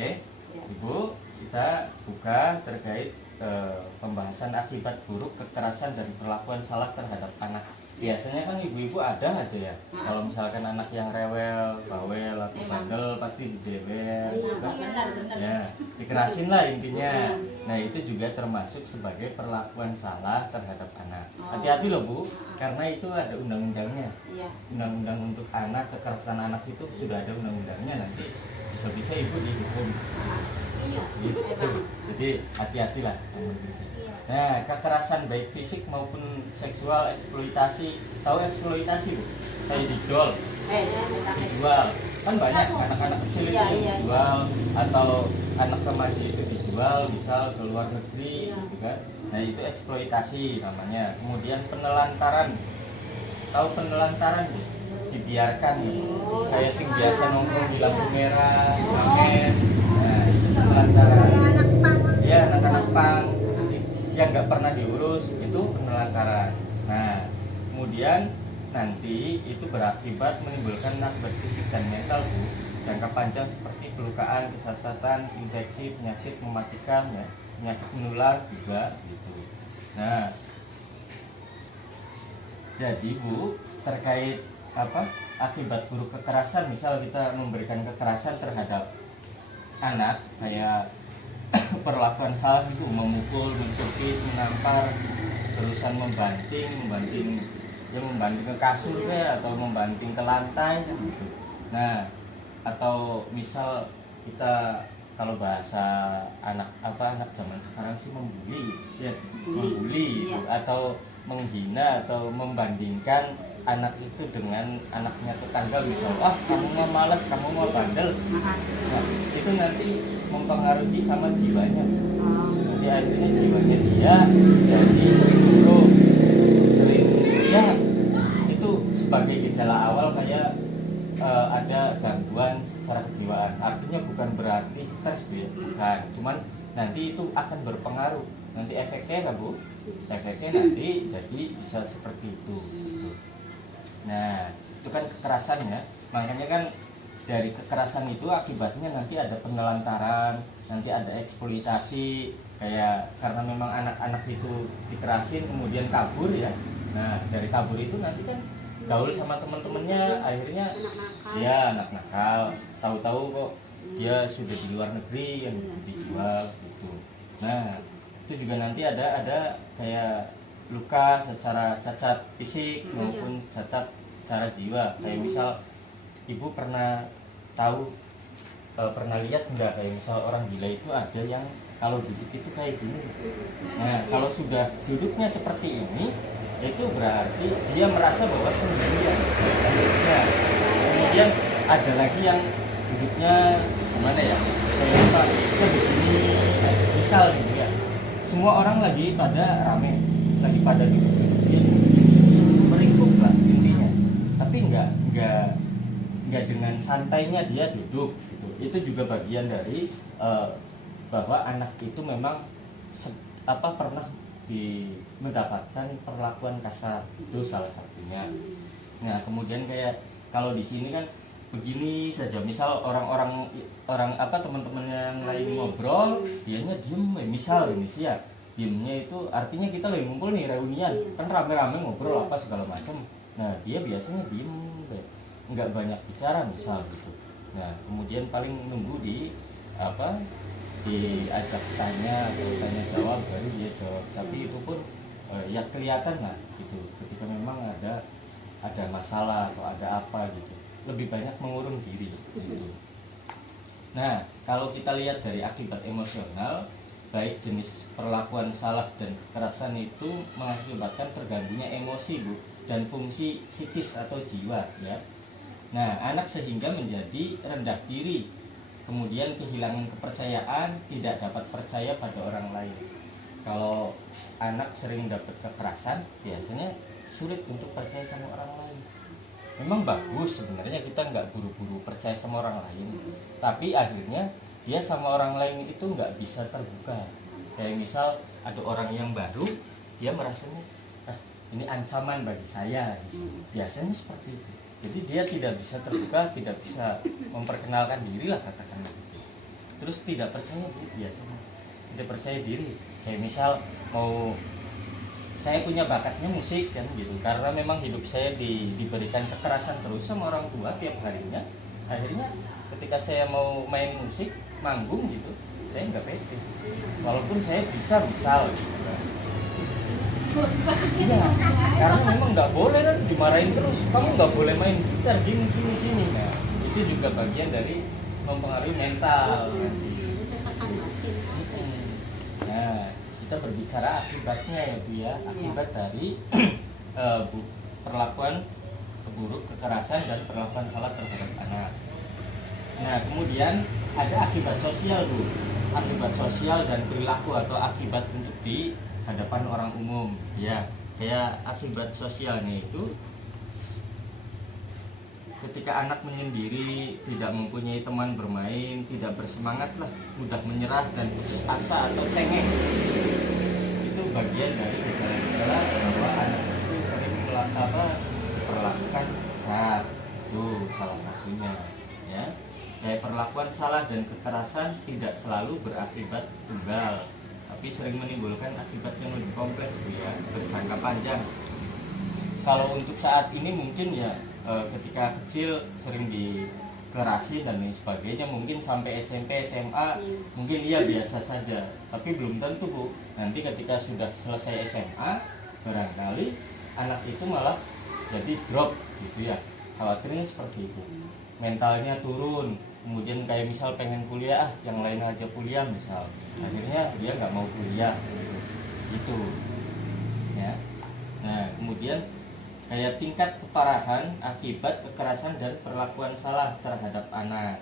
Oke, Ya. Ibu, kita buka terkait pembahasan akibat buruk kekerasan dan perlakuan salah terhadap anak. Biasanya kan ibu-ibu ada aja ya, kalau misalkan anak yang rewel, bawel, atau bandel pasti dijewer, kan? Ya, dikerasin lah intinya. Nah itu juga termasuk sebagai perlakuan salah terhadap anak. Hati-hati loh Bu, karena itu ada undang-undangnya. Iya. Undang-undang untuk anak, kekerasan anak itu sudah ada undang-undangnya, nanti bisa-bisa ibu dihukum. Gitu. Jadi hati-hatilah. Nah, kekerasan baik fisik maupun seksual, eksploitasi. Tahu eksploitasi Bu? Kayak didol, dijual. Kan banyak anak-anak kecil itu yang dijual, atau anak remaja itu dijual, misal ke luar negeri gitu kan. Nah, itu eksploitasi namanya. Kemudian penelantaran. Tahu penelantaran Bu? Dibiarkan gitu. Kayak sing biasa nongkrong di lampu merah, ngamen. Nah, itu penelantaran. Ya, anak-anak pang yang nggak pernah diurus itu penelantaran. Nah, kemudian nanti itu berakibat menimbulkan akibat fisik dan mental Bu, jangka panjang seperti kelukaan, kecacatan, infeksi, penyakit mematikan, ya, penyakit menular juga gitu. Nah, jadi Bu, terkait akibat buruk kekerasan, misal kita memberikan kekerasan terhadap anak kayak perlakuan salah itu, memukul, mencubit, menampar, terusan membanting ke kasur kayak, atau membanting ke lantai gitu. Nah, atau misal kita kalau bahasa anak zaman sekarang sih membuli ya, membuli gitu, atau menghina atau membandingkan anak itu dengan anaknya tetangga, misal kamu mau malas, kamu mau bandel. Nah, itu nanti mempengaruhi sama jiwanya. Nanti akhirnya jiwanya dia jadi sering murung, sering ya, itu sebagai gejala awal kayak ada gangguan secara kejiwaan. Artinya bukan berarti stres Bu ya, bukan, cuman nanti itu akan berpengaruh. Nanti efeknya kan Bu, efeknya nanti jadi bisa seperti itu gitu. Nah, itu kan kekerasan ya. Makanya kan dari kekerasan itu akibatnya nanti ada penelantaran, nanti ada eksploitasi, kayak karena memang anak-anak itu dikerasin kemudian kabur ya. Nah, dari kabur itu nanti kan gaul sama teman-temannya, akhirnya dia anak nakal, tahu-tahu kok dia sudah di luar negeri yang dijual gitu. Nah, itu juga nanti ada kayak luka secara cacat fisik maupun cacat secara jiwa. Kayak misal ibu pernah tahu, pernah lihat enggak, kayak misal orang gila itu ada yang kalau duduk itu kayak gini. Nah, kalau sudah duduknya seperti ini, itu berarti dia merasa bahwa sendirian. Nah, kemudian ada lagi yang duduknya gimana ya, saya lupa, itu begini misal gitu ya. Semua orang lagi pada rame, lagi pada duduk-dudukin, meringkuk lah intinya, tapi nggak dengan santainya dia duduk gitu. Itu juga bagian dari bahwa anak itu memang pernah mendapatkan perlakuan kasar, itu salah satunya. Nah, kemudian kayak kalau di sini kan begini saja, misal orang teman-teman yang lain ngobrol, dianya diem, misal ini sih ya, diemnya itu artinya kita lagi ngumpul nih, reunian kan rame-rame ngobrol apa segala macam. Nah, dia biasanya diem, nggak banyak bicara misal gitu. Nah, kemudian paling nunggu diajak tanya atau tanya jawab baru dia jawab. Tapi itu pun ya kelihatan lah gitu, ketika memang ada masalah atau ada apa gitu, lebih banyak mengurung diri gitu. Nah, kalau kita lihat dari akibat emosional, baik jenis perlakuan salah dan kekerasan itu mengakibatkan terganggunya emosi Bu, dan fungsi psikis atau jiwa ya. Nah, anak sehingga menjadi rendah diri, kemudian kehilangan kepercayaan, tidak dapat percaya pada orang lain. Kalau anak sering dapat kekerasan, biasanya sulit untuk percaya sama orang lain. Memang bagus sebenarnya kita nggak buru-buru percaya sama orang lain, tapi akhirnya dia sama orang lain itu nggak bisa terbuka. Kayak misal ada orang yang baru, dia merasanya ini ancaman bagi saya gitu. Biasanya seperti itu. Jadi dia tidak bisa terbuka, tidak bisa memperkenalkan diri lah katakanlah gitu. terus tidak percaya diri, biasanya tidak percaya diri. Kayak misal mau, saya punya bakatnya musik kan gitu, karena memang hidup saya diberikan kekerasan terus sama orang tua tiap harinya. Akhirnya ketika saya mau main musik, manggung gitu, saya nggak pede, walaupun saya bisa misal gitu kan. Iya, karena memang nggak boleh kan, dimarahin terus, kamu nggak boleh main gitar gini gini gini. Nah itu juga bagian dari mempengaruhi mental. Nah kita berbicara akibatnya ya Bu ya, akibat dari perlakuan buruk, kekerasan dan perlakuan salah terhadap anak. Nah kemudian ada akibat sosial Bu, akibat sosial dan perilaku atau akibat untuk di hadapan orang umum ya. Kayak akibat sosialnya itu ketika anak menyendiri, tidak mempunyai teman bermain, tidak bersemangat lah, mudah menyerah dan putus asa atau cengeng. Itu bagian dari gejala-gejala bahwa anak itu sering diperlakukan kasar. Itu salah satunya ya. Kayak perlakuan salah dan kekerasan tidak selalu berakibat tunggal, tapi sering menimbulkan akibat yang lebih kompleks ya, berjangka panjang. Kalau untuk saat ini mungkin ya ketika kecil sering dikerasin dan lain sebagainya, mungkin sampai SMP, SMA mungkin iya biasa saja, tapi belum tentu Bu. Nanti ketika sudah selesai SMA barangkali anak itu malah jadi drop gitu ya, khawatirnya seperti itu, mentalnya turun, kemudian kayak misal pengen kuliah, yang lain aja kuliah misal, akhirnya dia nggak mau kuliah gitu ya. Nah kemudian kayak tingkat keparahan akibat kekerasan dan perlakuan salah terhadap anak.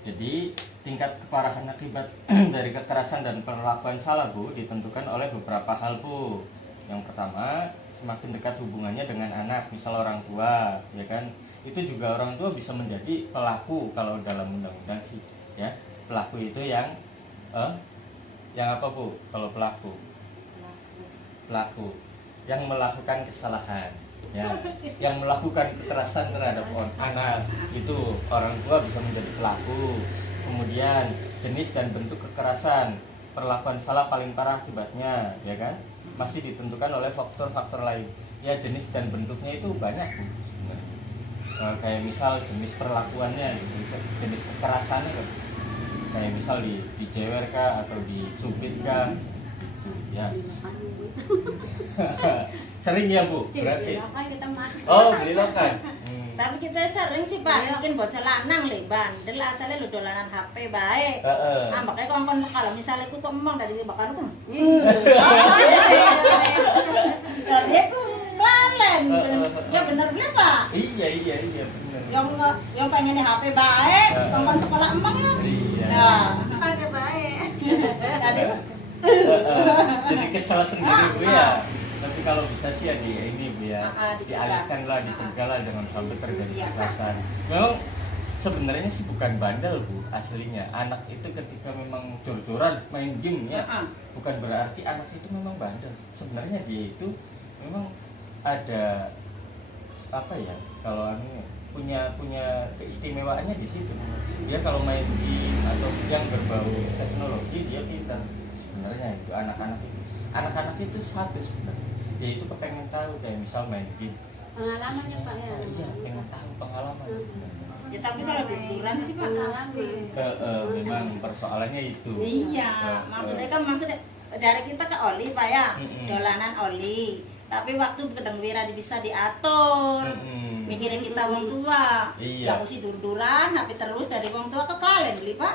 Jadi tingkat keparahan akibat dari kekerasan dan perlakuan salah Bu ditentukan oleh beberapa hal Bu. Yang pertama, semakin dekat hubungannya dengan anak, misal orang tua ya kan, itu juga orang tua bisa menjadi pelaku kalau dalam undang-undang sih ya. Pelaku itu yang apa Bu kalau pelaku yang melakukan kesalahan ya, yang melakukan kekerasan terhadap anak, itu orang tua bisa menjadi pelaku. Kemudian jenis dan bentuk kekerasan, perlakuan salah paling parah akibatnya ya kan, masih ditentukan oleh faktor-faktor lain ya. Jenis dan bentuknya itu banyak Bu sebenarnya. Kayak misal jenis perlakuannya gitu, jenis kekerasannya gitu. Kayak misal dijewer kah atau dicubit kah gitu ya. Sering ya Bu berarti? Oh beli lokan. Tapi kita sering sih Pak, mungkin bocah lanang le bandel asalnya lu dolanan HP baik. Makanya kawan-kawan kalau misalnya aku ngomong dari bakal aku. Dia ku lalen. Ya benar benar Pak. Iya benar. Yang pengen HP baik, kawan sekolah emang ya. Iya. Nah, ada baik. Tadi jadi kesal sendiri Bu ya. Tapi kalau bisa sih ya ini Bu ya, dialihkan lah, dicegah lah, jangan sampai terjadi kekerasan. Memang sebenarnya sih bukan bandel Bu aslinya. Anak itu ketika memang jor-joran main game ya, bukan berarti anak itu memang bandel. Sebenarnya dia itu memang ada apa ya, kalau punya keistimewaannya di situ. Dia kalau main game atau yang berbau teknologi dia pintar. Sebenarnya itu anak-anak itu satu sebenarnya, dia itu kepengen tahu, kayak misal main game pengalamannya Pak ya. Iya, pengen tahu pengalaman sebenarnya. Ya tapi kalau liburan sih Pak Memang persoalannya itu. Iya, maksudnya cari kita ke oli Pak ya, dolanan oli. Tapi waktu kedeng wira bisa diatur. Mikirin kita wong tua. Iya. Ya mesti dur-duran, tapi terus dari wong tua ke kalian beli Pak.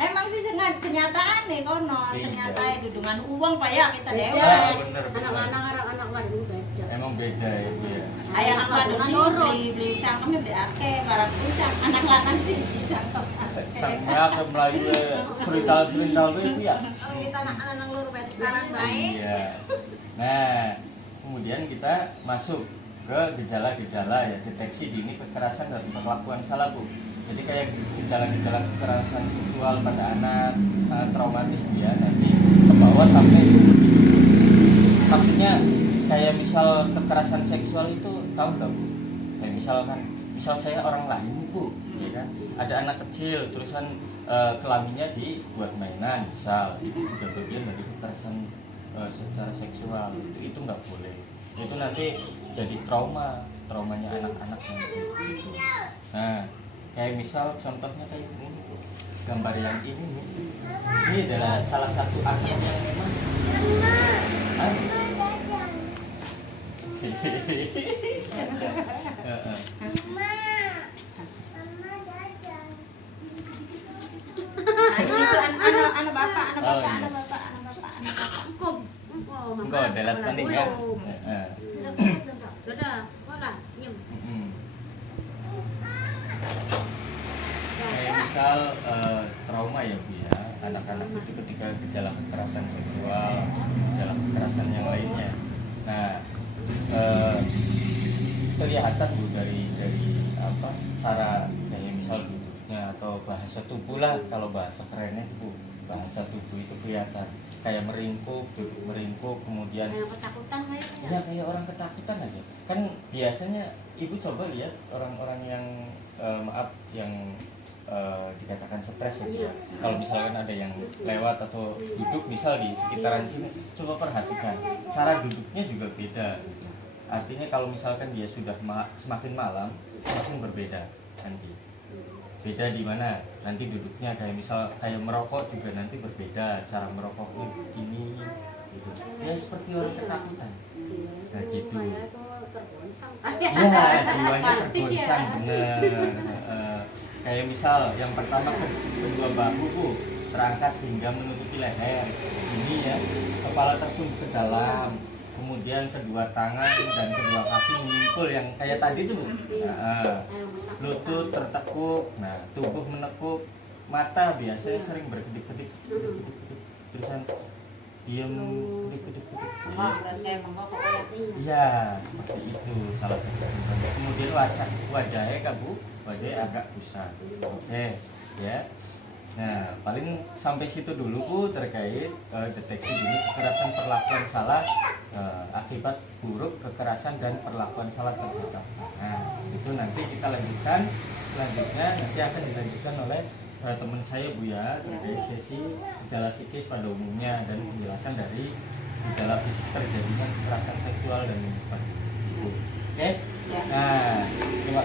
Emang sih kenyataan nih konon, senyatai dudungan uang Pak ya kita dewa. Anak-anak Bandung beda. Emang beda ya Bu ya. Ayah anak Bandung sih beli cangkemnya beli ake, barang puncak, anak lanang sih cangkem. Cangkemnya apa Melayu serintal itu ya. Kita anak-anak lur sekarang baik. Iya. Nah, kemudian kita masuk ke gejala-gejala ya, deteksi dini kekerasan dan perlakuan salah Bu. Jadi kayak gejala-gejala kekerasan seksual pada anak sangat traumatis dia, nanti ke bawah sampai, maksudnya kayak misal kekerasan seksual itu tahu nggak Bu? Kayak misal saya orang lain Bu, ya kan, ada anak kecil terusan kelaminnya dibuat mainan, misal itu juga bagian dari kekerasan secara seksual, itu nggak boleh. Itu nanti jadi traumanya anak-anak nanti. Nah, kayak misal contohnya kayak ini, gambar yang ini adalah salah satu anak yang memang anak bapak. Engkau dalam tanding ya. Udah sekolah, diem. Kayak misal trauma ya Bu ya, anak-anak itu ketika gejala kekerasan seksual, gejala kekerasan yang lainnya. Nah, kelihatan Bu dari apa cara kayak misal duduknya atau bahasa tubuh lah, kalau bahasa kerennya Bu, bahasa tubuh itu kelihatan kayak meringkuk, duduk meringkuk, kemudian Kayak ketakutan kayaknya. ya kayak orang ketakutan aja. Kan biasanya Ibu coba lihat orang-orang yang yang dikatakan stres gitu ya. Kalau misalkan ada yang lewat atau duduk misal di sekitaran sini, coba perhatikan cara duduknya juga beda. Artinya kalau misalkan dia sudah semakin malam, semakin berbeda nanti. Beda di mana? Nanti duduknya kayak misal kayak merokok juga nanti berbeda, cara merokoknya ini gitu. Ya seperti orang ketakutan. Nah gitu. Kayak itu tergoncang. Iya, jiwanya tergoncang bener. Kayak misal yang pertama kedua bahu Bu terangkat sehingga menutupi leher. Ini ya, kepala tertunduk ke dalam. Kemudian kedua tangan dan kedua kaki menyimpul yang kayak tadi tuh. Lutut tertekuk, nah tubuh menekuk, mata biasanya sering berkedip-kedip, terusan diam, kedip-kedip. Iya, seperti itu salah satu contohnya. Kemudian wajahnya Bu, wajahnya agak pusat. Oke, ya. Nah, paling sampai situ dulu Bu terkait deteksi dini kekerasan perlakuan salah akibat buruk kekerasan dan perlakuan salah terhadap. Nah, itu nanti kita lanjutkan. Selanjutnya nanti akan dilanjutkan oleh teman saya Bu ya terkait sesi gejala psikis pada umumnya dan penjelasan dari gejala fisik terjadinya kekerasan seksual dan menyimpang. Oke? Nah, terima